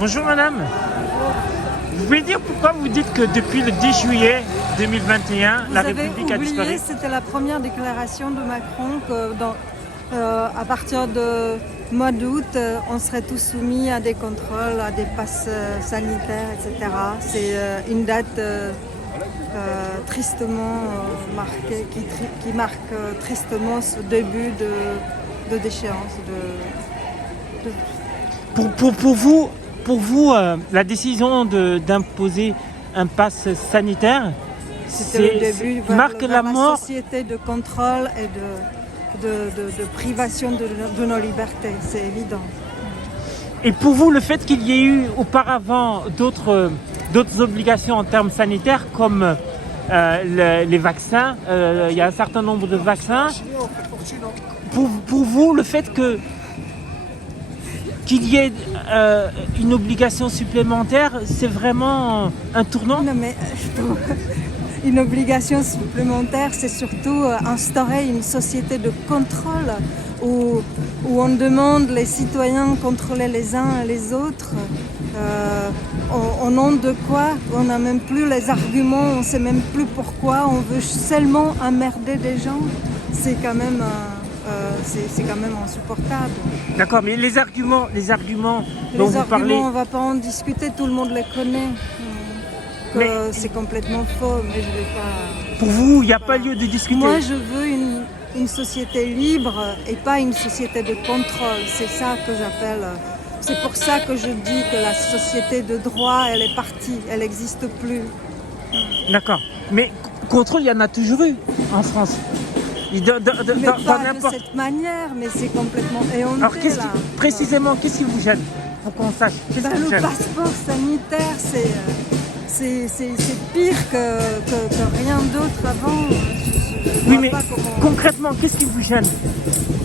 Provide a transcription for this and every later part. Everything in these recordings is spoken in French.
Bonjour madame. Vous pouvez dire pourquoi vous dites que depuis le 10 juillet 2021, la République a disparu? C'était la première déclaration de Macron que à partir de mois d'août, on serait tous soumis à des contrôles, à des passes sanitaires, etc. C'est une date tristement marquée, qui marque tristement ce début de déchéance. Pour vous, la décision d'imposer un pass sanitaire, c'était le début marque la mort. Société de contrôle et de privation de nos libertés, c'est évident. Et pour vous, le fait qu'il y ait eu auparavant d'autres obligations en termes sanitaires, comme les vaccins, il y a un certain nombre de vaccins, pour vous, le fait qu'il y ait une obligation supplémentaire, c'est vraiment un tournant? Non, mais une obligation supplémentaire, c'est surtout instaurer une société de contrôle où on demande les citoyens contrôler les uns et les autres. Au nom de quoi? On n'a même plus les arguments, on ne sait même plus pourquoi, on veut seulement emmerder des gens. C'est quand même insupportable. D'accord, mais les arguments dont vous parlez... on ne va pas en discuter, tout le monde les connaît. C'est complètement faux, mais je ne vais pas... Pour vous, il n'y a pas lieu de discuter? Moi, je veux une société libre et pas une société de contrôle. C'est ça que j'appelle... C'est pour ça que je dis que la société de droit, elle est partie, elle n'existe plus. D'accord, mais contrôle, il y en a toujours eu en France. Mais pas de cette manière, mais c'est complètement éhonté. Alors, précisément, qu'est-ce qui vous gêne? Pour qu'on sache. Le passeport sanitaire, c'est pire que rien d'autre avant. Oui, mais concrètement, qu'est-ce qui vous gêne?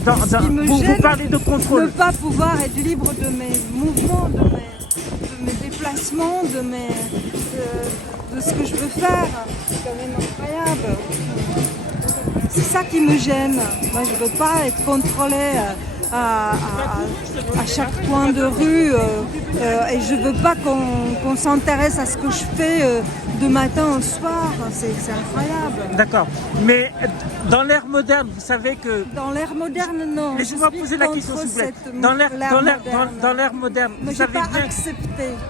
Vous parlez de contrôle. Ne pas pouvoir être libre de mes mouvements, de mes déplacements, de ce que je veux faire. C'est quand même incroyable. C'est ça qui me gêne. Moi, je ne veux pas être contrôlée à chaque coin de rue et je ne veux pas qu'on s'intéresse à ce que je fais de matin au soir. C'est incroyable. D'accord. Mais dans l'ère moderne, vous savez que... Dans l'ère moderne, non. Laissez-moi poser la question, s'il vous plaît. Dans l'ère moderne, vous savez bien...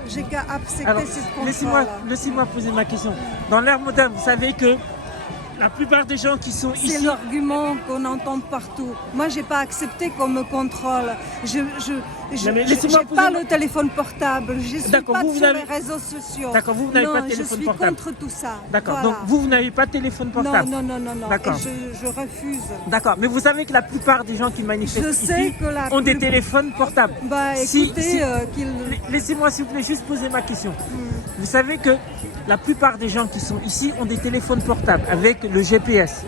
J'ai qu'à accepter cette contrôle. Laissez-moi poser ma question. Dans l'ère moderne, vous savez que la plupart des gens qui sont ici... C'est l'argument qu'on entend partout. Moi, je n'ai pas accepté qu'on me contrôle. Je n'ai pas le téléphone portable. Je ne suis pas sur les réseaux sociaux. D'accord, vous n'avez pas de téléphone portable. Je suis contre tout ça. D'accord, voilà. donc vous n'avez pas de téléphone portable? Non. D'accord. Et je refuse. D'accord, mais vous savez que la plupart des gens qui manifestent ici ont des téléphones portables. Écoutez, laissez-moi s'il vous plaît juste poser ma question. Vous savez que la plupart des gens qui sont ici ont des téléphones portables avec le GPS.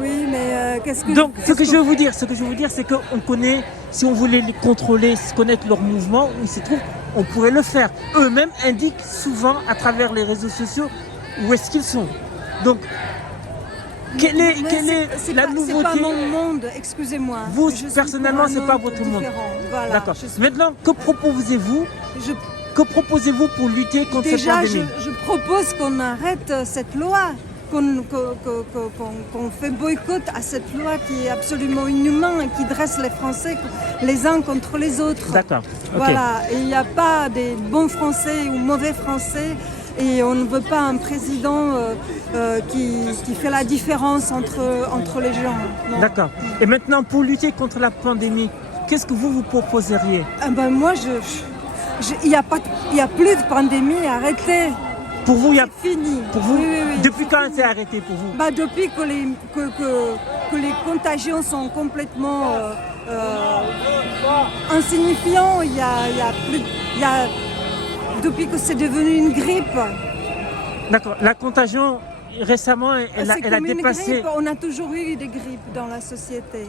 Oui, mais qu'est-ce que... Donc, ce que je veux vous dire, c'est qu'on connaît, si on voulait les contrôler, connaître leurs mouvements, il se trouve, on pourrait le faire. Eux-mêmes indiquent souvent à travers les réseaux sociaux où est-ce qu'ils sont. Donc, quelle est la nouveauté? C'est pas mon monde, excusez-moi. Vous, personnellement, c'est pas votre monde. Voilà, d'accord. Maintenant, que proposez-vous? Que proposez-vous pour lutter contre cette pandémie? Déjà, je propose qu'on arrête cette loi, qu'on fait boycott à cette loi qui est absolument inhumaine et qui dresse les Français les uns contre les autres. D'accord. Voilà, et il n'y a pas des bons Français ou mauvais Français. Et on ne veut pas un président qui fait la différence entre les gens. D'accord. Et maintenant, pour lutter contre la pandémie, qu'est-ce que vous proposeriez? Moi, il n'y a plus de pandémie, arrêtez. Pour vous, c'est fini. Pour vous, oui. Depuis quand c'est arrêté pour vous? Depuis que les contagions sont complètement insignifiants, depuis que c'est devenu une grippe. D'accord. La contagion, récemment, elle a dépassé... On a toujours eu des grippes dans la société.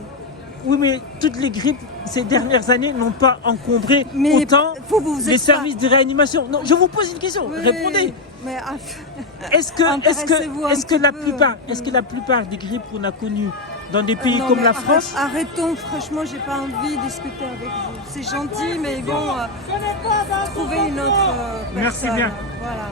Oui, mais toutes les grippes ces dernières années n'ont pas encombré autant les services de réanimation. Non, je vous pose une question, répondez. Mais Est-ce que intéressez-vous un est-ce que petit la peu. plupart des grippes qu'on a connues dans des pays Non, comme mais la France, arrêtons, franchement, j'ai pas envie de discuter avec vous. C'est gentil, mais bon, trouvez une autre Merci personne. bien. Voilà.